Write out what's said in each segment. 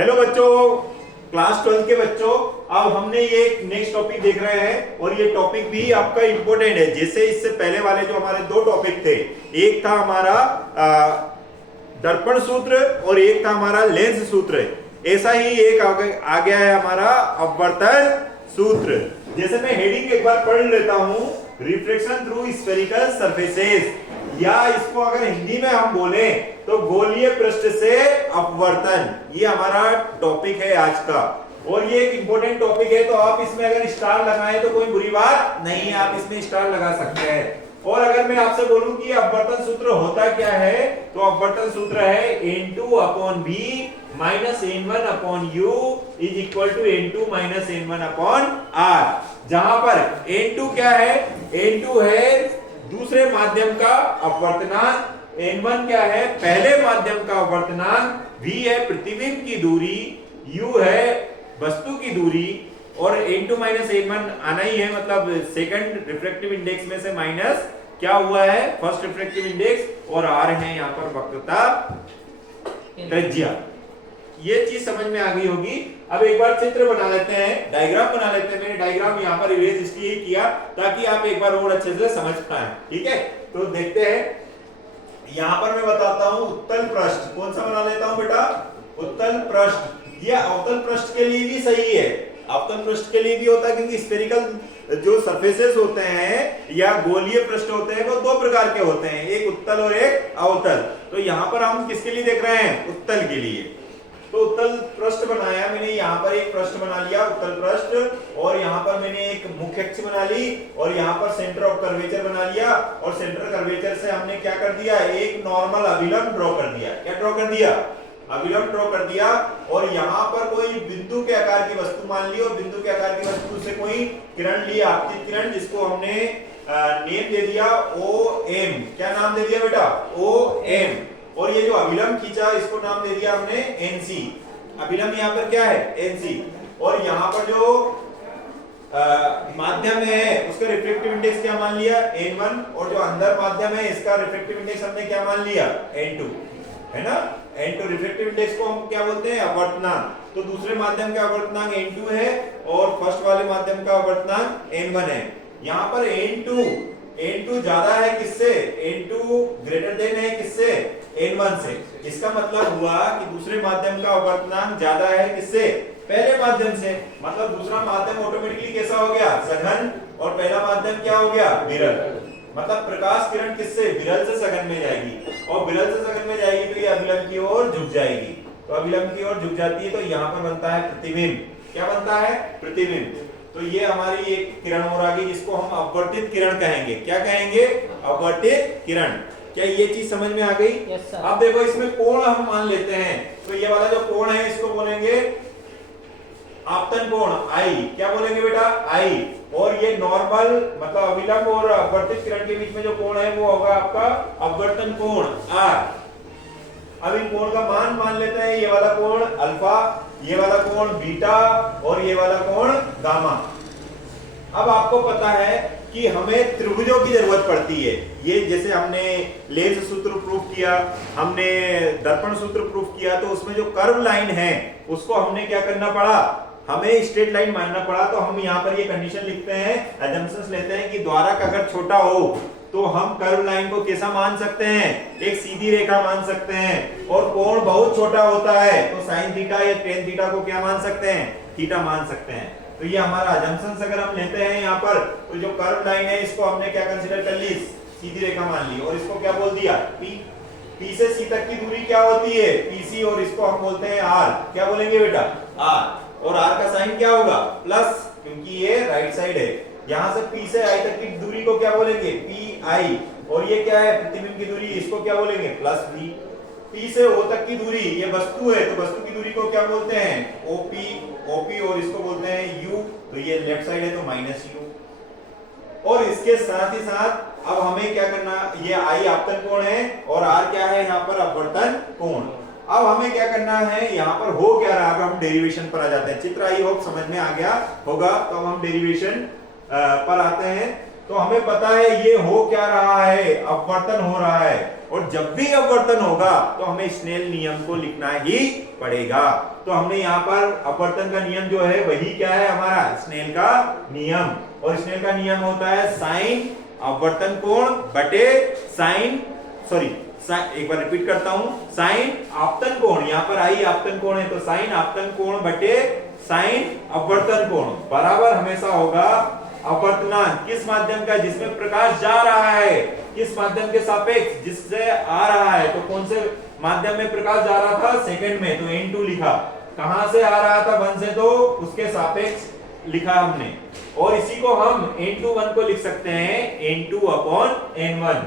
Hello बच्चों, class 12 के बच्चों, अब हमने ये एक नेक्स्ट टॉपिक देख रहे हैं और ये टॉपिक भी आपका इंपॉर्टेंट है। जैसे इससे पहले वाले जो हमारे दो टॉपिक थे, एक था हमारा दर्पण सूत्र और एक था हमारा लेंस सूत्र। ऐसा ही एक आ गया है हमारा अपवर्तन सूत्र। जैसे मैं हेडिंग एक बार पढ़ लेता हूं, रिफ्लेक्शन थ्रू स्फेरिकल सरफेसेस, या इसको अगर हिंदी में हम बोले तो गोलीय पृष्ठ से अपवर्तन। ये हमारा टॉपिक है आज का और ये एक इंपॉर्टेंट टॉपिक है। तो आप इसमें अगर स्टार लगाएं तो कोई बुरी बात नहीं है, आप इसमें स्टार लगा सकते हैं। और अगर मैं आपसे बोलूं कि अपवर्तन सूत्र होता क्या है, तो अपवर्तन सूत्र है N2 upon V minus N1 upon U is equal to N2 minus N1 upon R। जहां पर N2 क्या है, N2 है दूसरे माध्यम का अपवर्तनांक, N1 क्या है पहले माध्यम का अपवर्तनांक, V है प्रतिबिंब की दूरी, U है वस्तु की दूरी और N2 माइनस N1 आना ही है, मतलब सेकंड रिफ्रैक्टिव इंडेक्स में से माइनस क्या हुआ है फर्स्ट रिफ्रैक्टिव इंडेक्स, और R है यहाँ पर वक्रता त्रिज्या। ये चीज समझ में आ गई होगी। अब एक बार चित्र बना लेते हैं, डायग्राम बना लेते हैं। मैंने डायग्राम यहाँ पर इरेज इसलिए किया ताकि आप एक बार और अच्छे से समझ पाए। ठीक है, तो देखते हैं। यहाँ पर मैं बताता हूँ उत्तल पृष्ठ कौन सा बना लेता हूँ बेटा, उत्तल पृष्ठ। यह अवतल पृष्ठ के लिए भी सही है, अवतल पृष्ठ के लिए भी होता है, क्योंकि स्फेरिकल जो सरफेसेस होते हैं या गोलीय पृष्ठ होते हैं वो दो प्रकार के होते हैं, एक उत्तल और एक अवतल। तो यहाँ पर हम किसके लिए देख रहे हैं, उत्तल के लिए। तो उत्तल पृष्ठ बनाया मैंने, यहाँ पर एक पृष्ठ बना लिया उत्तल पृष्ठ, और यहाँ पर मैंने एक मुख्य अक्ष बना ली और यहाँ पर सेंटर ऑफ कर्वेचर बना लिया, और सेंटर कर्वेचर से हमने क्या कर दिया, एक नॉर्मल अभिलंब ड्रॉ कर दिया। क्या ड्रॉ कर दिया, अभिलंब ड्रॉ कर दिया। और यहाँ पर कोई बिंदु के आकार की वस्तु मान ली और बिंदु के आकार की वस्तु से कोई किरण ली, आपतित किरण, जिसको हमने नेम दे दिया OM। क्या नाम दे दिया बेटा, OM। और ये जो अभिलंब खींचा इसको नाम दे दिया हमने NC। अभिलंब यहाँ पर क्या है, NC। और यहाँ पर जो माध्यम है उसका रिफ्रैक्टिव इंडेक्स क्या मान लिया, N1, और जो अंदर माध्यम है इसका रिफ्रैक्टिव इंडेक्स हमने क्या मान लिया, N2, है ना। N2 रिफ्रैक्टिव इंडेक्स को हम क्या बोलते हैं, अपवर्तनांक। तो दूसरे माध्यम का अपवर्तनांक N2 है और फर्स्ट वाले माध्यम का अपवर्तनांक N1 है। यहाँ पर N2 ज्यादा है किससे, N2 ग्रेटर देन है किससे, N1 से। इसका मतलब हुआ कि दूसरे माध्यम का अपवर्तनांक ज्यादा है किससे, पहले माध्यम से। मतलब दूसरा माध्यम ऑटोमेटिकली कैसा हो गया, सघन, और पहला माध्यम क्या हो गया, विरल। मतलब प्रकाश किरण किससे, विरल से सघन में जाएगी, और विरल से सघन में जाएगी तो ये अभिलंब की ओर झुक जाएगी। तो अभिलंब की ओर झुक जाती है तो यहाँ पर बनता है प्रतिबिंब। क्या बनता है, प्रतिबिंब। तो ये हमारी एक किरण और आ गई जिसको हम अपवर्तित किरण कहेंगे। क्या कहेंगे, अपवर्तित किरण। क्या ये चीज समझ में आ गई? yes, अब देखो इसमें कोण हम मान लेते हैं, तो ये वाला जो कोण है इसको बोलेंगे आपतन कोण, I। क्या बोलेंगे बेटा, I। और ये नॉर्मल मतलब अभिलंब और अपवर्तित किरण के बीच में जो कोण है वो होगा आपका अपवर्तन कोण, R। अब इन कोण का मान लेते हैं, ये वाला कोण अल्फा, ये वाला कोण बीटा और ये वाला कोण गामा। अब आपको पता है कि हमें त्रिभुजों की जरूरत पड़ती है। ये जैसे हमने लेंस सूत्र प्रूफ किया, हमने दर्पण सूत्र प्रूफ किया, तो उसमें जो कर्व लाइन है उसको हमने क्या करना पड़ा, हमें स्ट्रेट लाइन मानना पड़ा। तो हम यहाँ पर ये कंडीशन लिखते हैं, अजम्पशंस लेते हैं कि द्वारक अगर छोटा हो तो हम कर्व लाइन को कैसा मान सकते हैं, एक सीधी रेखा मान सकते हैं। और कोण बहुत छोटा होता है तो साइन थीटा या टेन थीटा को क्या मान सकते हैं, थीटा मान सकते हैं। तो ये हमारा अजम्पशंस अगर हम लेते हैं यहाँ पर, तो जो कर्व लाइन है इसको हमने क्या कंसीडर कर ली, सीधी रेखा मान ली, और इसको क्या बोल दिया, P से C तक की दूरी क्या होती है, PC, और इसको हम बोलते हैं R। क्या बोलेंगे बेटा, R। और R का साइन क्या होगा, प्लस, क्योंकि ये राइट साइड है। यहाँ से P से I तक की दूरी को क्या बोलेंगे, PI। और ये क्या है, प्रतिबिंब की दूरी, इसको क्या बोलेंगे, प्लस V। P से O तक की दूरी, ये वस्तु है तो वस्तु की दूरी को क्या बोलते हैं, OP, और इसको बोलते हैं U। तो ये लेफ्ट साइड है तो माइनस U। और इसके साथ ही साथ अब हमें क्या करना, ये I आपतन कोण है और R क्या है यहाँ पर, अपवर्तन कोण। अब हमें क्या करना है, यहाँ पर हो क्या रहा है, अब हम डेरिवेशन पर आ जाते हैं। चित्र आई होप समझ में आ गया होगा। तो अब हम डेरिवेशन पर आते हैं। तो हमें पता है ये हो क्या रहा है, अपवर्तन हो रहा है। और जब भी अपवर्तन होगा तो हमें स्नेल नियम को लिखना ही पड़ेगा। तो हमने यहाँ पर अपवर्तन का नियम जो है वही क्या है हमारा स्नेल का नियम, और स्नेल का नियम होता है साइन अपवर्तन कोण बटे साइन एक बार रिपीट करता हूं, साइन आपतन कोण, यहाँ पर आई आपतन कोण है तो साइन आपतन कोण बटे साइन अपवर्तन कोण बराबर हमेशा होगा अपवर्तनांक किस माध्यम का, जिसमें प्रकाश जा रहा है, किस माध्यम के सापेक्ष जिससे आ रहा है। तो कौन से माध्यम में प्रकाश जा रहा था, सेकंड में, तो n2 लिखा। कहां से आ रहा था, 1 से, तो उसके सापेक्ष लिखा हमने। और इसी को हम n2 1 को लिख सकते हैं n2 अपॉन n1।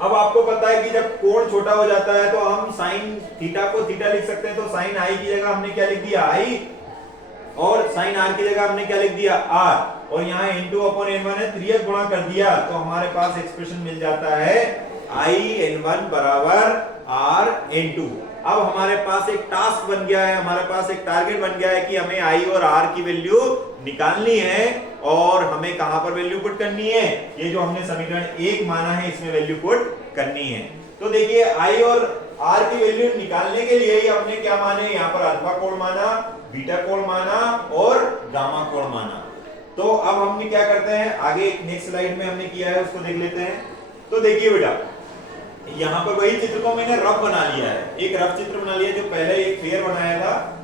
अब आपको पता है कि जब कोण छोटा हो जाता है तो हम साइन थीटा को थीटा लिख सकते हैं, तो साइन आई की जगह हमने क्या लिख दिया आई, और साइन आर की जगह हमने क्या लिख दिया आर, और यहाँ n2 अपॉन n1 है, 3s गुणा कर दिया तो हमारे पास एक्सप्रेशन मिल जाता है i n1 बराबर r n2। अब हमारे पास एक टास्क बन गया है, हमारे पास एक टारगेट बन गया है कि हमें i और r की वैल्यू निकालनी है, और हमें कहां पर वैल्यू पुट करनी है, ये जो हमने समीकरण 1 माना है इसमें वैल्यू पुट करनी है। तो देखिए i और r की वैल्यू निकालने के लिए ही हमने क्या माने, यहाँ पर अल्फा कोण माना, बीटा कोण माना और गामा कोण माना। तो अब हमने क्या करते हैं, आगे नेक्स्ट स्लाइड में हमने किया है उसको देख लेते हैं। तो देखिए बेटा, यहाँ पर वही चित्र को मैंने रफ बना लिया है, एक रफ चित्र बना लिया जो पहले एक फेयर बनाया था,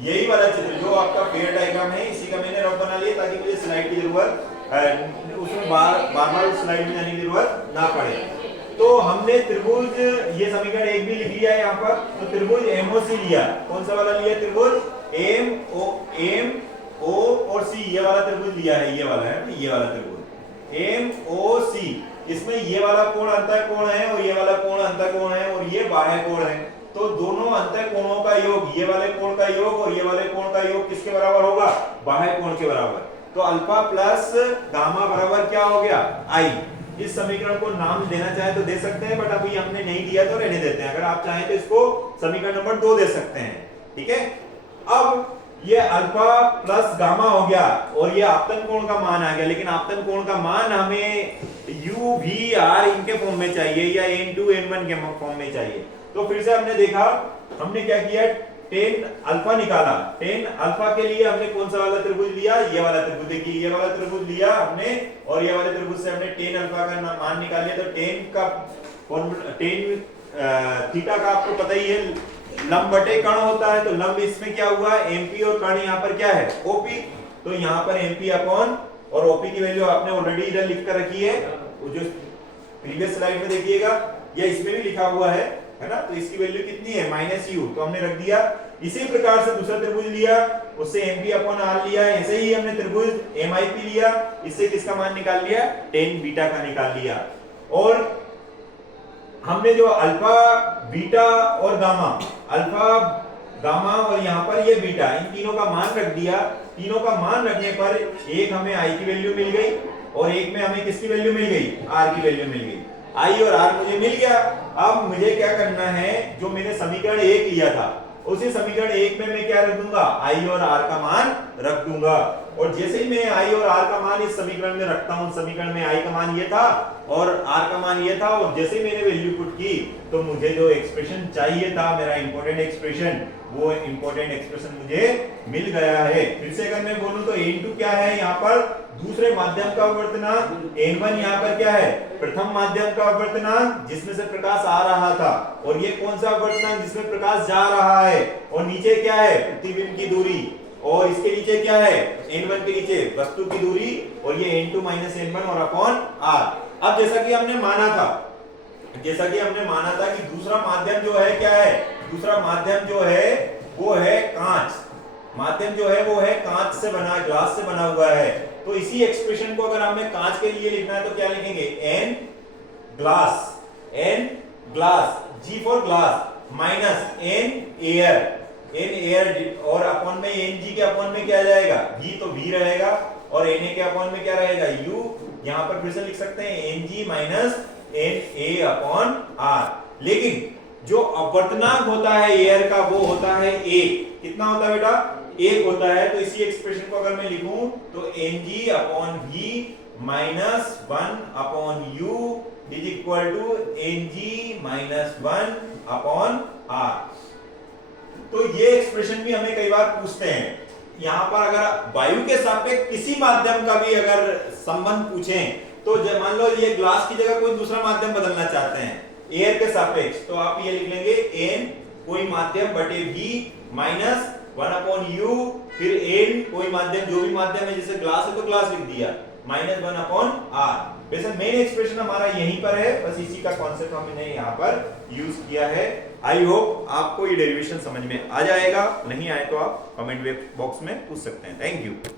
यही वाला चित्र जो आपका फेयर डायग्राम है इसी का मैंने रफ बना लिया ताकि मुझे स्लाइड की जरूरत उसमें बार स्लाइड में जाने की जरूरत ना पड़े। तो हमने त्रिभुज, ये समीकरण 1 भी लिख लिया है यहाँ पर, तो त्रिभुज MOC लिया। कौन सा वाला लिया त्रिभुज, MO और C, ये वाला त्रिभुज लिया है, ये वाला है, ये वाला त्रिभुज MOC। इसमें ये वाला कोण अंतःकोण है और ये वाला कोण अंतःकोण है और ये बाह्य कोण है। तो दोनों अंतःकोणों का योग, ये वाले कोण का योग और ये वाले कोण का योग किसके बराबर होगा, बाह्य कोण के बराबर। तो अल्फा प्लस गामा बराबर क्या हो गया, आई। इस समीकरण को नाम देना चाहे तो दे सकते हैं, बट अभी हमने नहीं दिया तो रहने देते हैं। अगर आप चाहें तो इसको समीकरण नंबर 2 दे सकते हैं, ठीक है। अब ये अल्फा प्लस गामा हो गया और ये आपतन कोण का मान आ गया, लेकिन आपतन कोण का मान हमें u v r इनके फॉर्म में चाहिए या n2 n1 के फॉर्म में चाहिए। तो फिर से हमने देखा, हमने क्या किया, tan अल्फा निकाला। tan अल्फा के लिए हमने कौन सा वाला त्रिभुज लिया, ये वाला त्रिभुज। देखिए ये वाला त्रिभुज लिया हमने और ये वाले त्रिभुज से हमने tan अल्फा का मान निकाल लिया। तो tan का tan थीटा का आपको पता ही है, लंब बटे कर्ण होता है। तो लंब इसमें क्या हुआ, MP, और कर्ण यहाँ पर क्या है, OP। तो यहाँ पर MP अपॉन और OP की वैल्यू आपने ऑलरेडी इधर लिख कर रखी है, वो जो प्रीवियस स्लाइड में देखिएगा, या इसमें भी लिखा हुआ है ना। तो इसकी वैल्यू कितनी है, -u, तो हमने रख दिया। इसी प्रकार से दूसरा त्रिभुज लिया, उससे MP अपॉन r लिया। ऐसे ही हमने त्रिभुज MIP लिया, इससे किसका मान निकाल लिया, tan बीटा का निकाल लिया। और हमने जो अल्फा बीटा और गामा, अल्फा गामा और यहाँ पर ये बीटा, इन तीनों का मान रख दिया। तीनों का मान रखने पर एक हमें i की वैल्यू मिल गई और एक में हमें किसकी वैल्यू मिल गई, r की वैल्यू मिल गई। i और r मुझे मिल गया। अब मुझे क्या करना है, जो मैंने समीकरण 1 लिया था उसी समीकरण 1 में मैं क्या रख दूंगा, i और r का मान रख दूंगा। और जैसे ही मैं i और r का मान इस समीकरण में रखता हूं, समीकरण में i का मान ये था और r का मान ये था, और जैसे ही मैंने वैल्यू पुट की तो मुझे जो एक्सप्रेशन चाहिए था, मेरा इंपॉर्टेंट एक्सप्रेशन, वो इंपॉर्टेंट एक्सप्रेशन मुझे मिल गया है। फिर से अगर मैं बोलूं तो n2 क्या है, यहाँ पर दूसरे माध्यम का अपवर्तनांक, n1 यहाँ पर क्या है, प्रथम माध्यम का अपवर्तनांक जिसमें से प्रकाश आ रहा था, और ये कौन सा अपवर्तनांक जिसमें प्रकाश जा रहा है, और नीचे क्या है, प्रतिबिंब की दूरी, और इसके नीचे क्या है, n1 के नीचे वस्तु की दूरी, और ये n2 माइनस n1 और अपॉन r। अब जैसा कि हमने माना था, कि दूसरा माध्यम जो है क्या है, दूसरा माध्यम जो है वो है कांच। माध्यम जो है वो है कांच से बना, ग्लास से बना हुआ है। तो इसी एक्सप्रेशन को अगर हमें कांच के लिए लिखना है तो क्या लिखेंगे, n glass, G for glass minus n air, और अपॉन में Ng के अपॉन में क्या आ जाएगा, V, तो V रहेगा, और Na के अपॉन में क्या रहेगा, U। यहाँ पर फिर से लिख सकते हैं Ng minus Na upon R। लेकिन जो अपवर्तनांक होता है एयर का वो होता है 1। कितना होता है बेटा, 1 होता है। तो इसी एक्सप्रेशन को अगर मैं लिखूं तो Ng upon V minus 1/u is equal to Ng minus 1/r। तो ये एक्सप्रेशन भी हमें कई बार पूछते हैं। यहां पर अगर वायु के सापेक्ष किसी माध्यम का भी अगर संबंध पूछें, तो जब मान लो ये ग्लास की जगह कोई दूसरा माध्यम बदलना चाहते हैं एयर के सापेक्ष, तो आप ये लिख लेंगे n कोई माध्यम बटे v माइनस 1/u, फिर n कोई माध्यम, जो भी माध्यम है, जैसे ग्लास है तो ग्लास लिख दिया, माइनस 1/r। वैसे मेन एक्सप्रेशन हमारा यहीं पर है, बस इसी का कॉन्सेप्ट हमने यहाँ पर यूज किया है। आई होप आपको ये डेरिवेशन समझ में आ जाएगा, नहीं आए तो आप कमेंट बॉक्स में पूछ सकते हैं। Thank you.